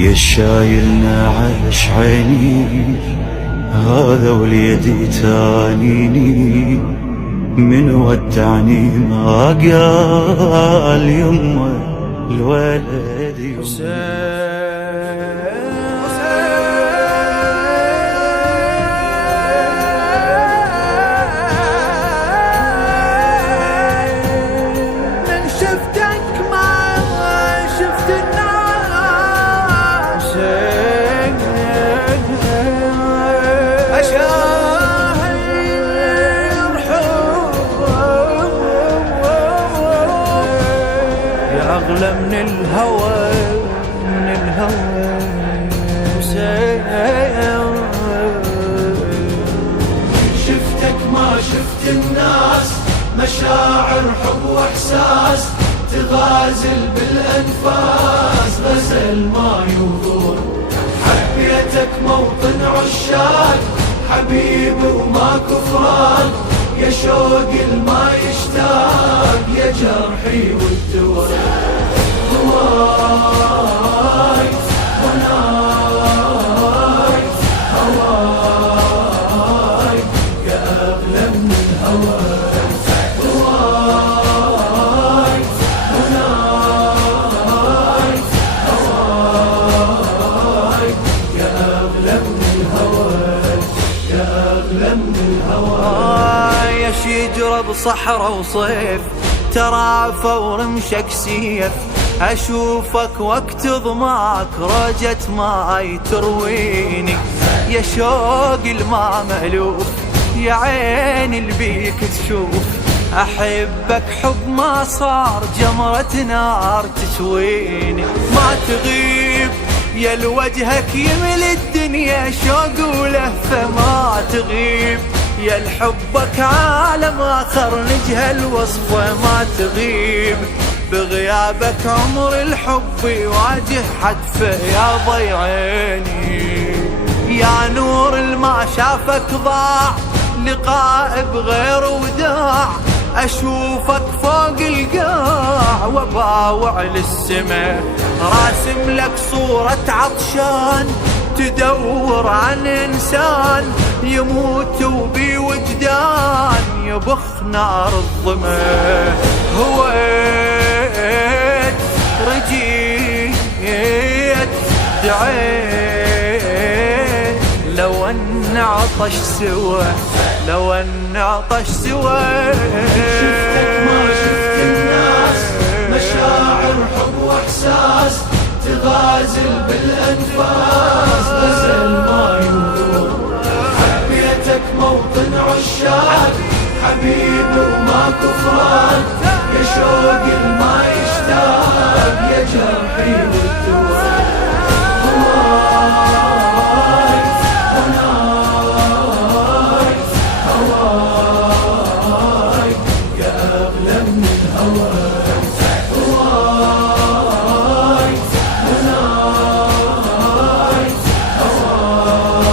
يا الشايلنا عش عيني هذا واليدي تانيني، من ودعني ما قال يمه الولد يمه. أغلى من الهوى من الهوى شفتك ما شفت الناس، مشاعر حب واحساس تغازل بالانفاس، غزل ما يوضون حبيتك موطن عشاق حبيبي وما كفران، يا شوق الما يشتاق يا جرحي والدواء هواي هناي هواي يا أغلى من الهواي هواي هناي هواي يا أغلى من الهواي يا أغلى من الهواي. يا شجرة بصحراء وصيف ترعى ورمشك سيف، أشوفك وقت ضماك رجت ماي ترويني، يا شوق الما مألوف يا عين البيك تشوف، أحبك حب ما صار جمرة نار تشويني، ما تغيب يا لوجهك يمل الدنيا شوق ولهفة، ما تغيب يا لحبك عالم آخر نجهل وصفه، ما تغيب بغيابك عمر الحب يواجه حتفه، يا ضي عيني يا نور الما شافك ضاع لقاء بغير وداع، أشوفك فوق القاع وباوع للسماء، راسم لك صورة عطشان تدور عن إنسان يموت وبي وجدان يبخ نار الظما، هويت رجيت دعيت لو أن عطش سوا لو أن عطش سوا. شفتك ما شفت الناس، مشاعر حب واحساس تغازل بالانفاس، غزل ما يوضون حبيتك موطن عشاق حبيبي وما كفران، يا شوق الما يشتاق يا جرحي والدواء هواي هناي هواي يا أغلى من الهواي هواي هناي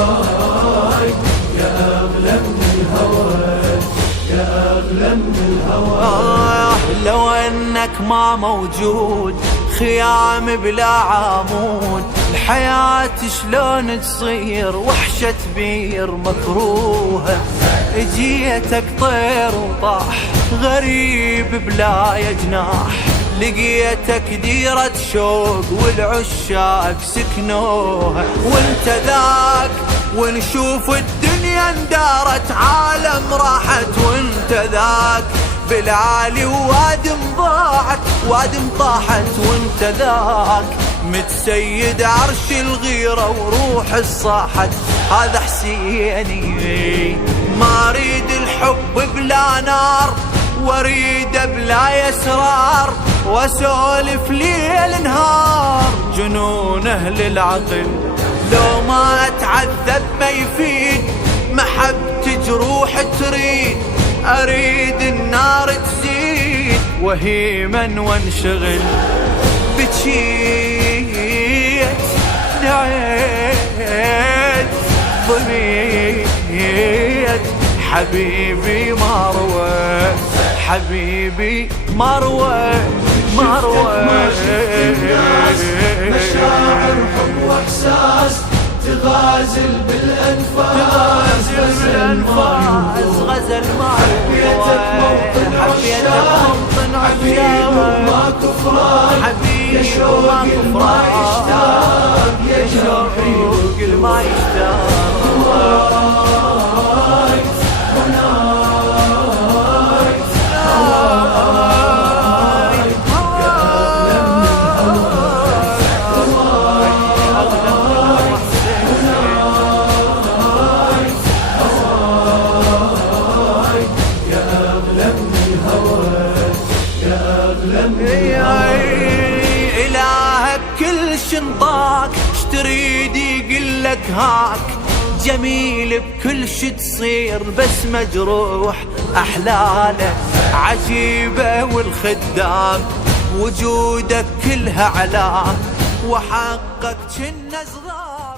هواي يا أغلى من الهواي يا أغلى من الهواي. لو أنك ما موجود خيام بلا عمود، الحياة شلون تصير وحشة بير مكروهة، اجيتك طير وطاح غريب بلا جناح، لقيتك ديرة شوق والعشاق سكنوها، وانت ذاك ونشوف الدنيا اندارت عالم راحت، وانت ذاك بالعالي وادم ضاعت وادم طاحت، وانت ذاك متسيد عرش الغيرة وروح الصاحت، هذا حسيني ما اريد الحب بلا نار واريد بلا يسرار، واسولف ليل نهار جنون اهل العقل، لو ما اتعذب ما يفيد محبتي جروح تريد، اريد النار تزيد وهيما وانشغل، بكيت دعيت ضميت حبيبي مروى حبيبي مروى مشاعر حب إحساس تغازل بالأنفاس غزل ما حبيتك موطن عشاق حبيب وما كفران يا شوق ما يشتاق يا شوق ما يشتاق إلهك كل شنطاك اشتريد يقلك هاك جميل بكل شي تصير بس مجروح أحلاله عجيبة والخدام وجودك كلها علام وحقك كنا صغار.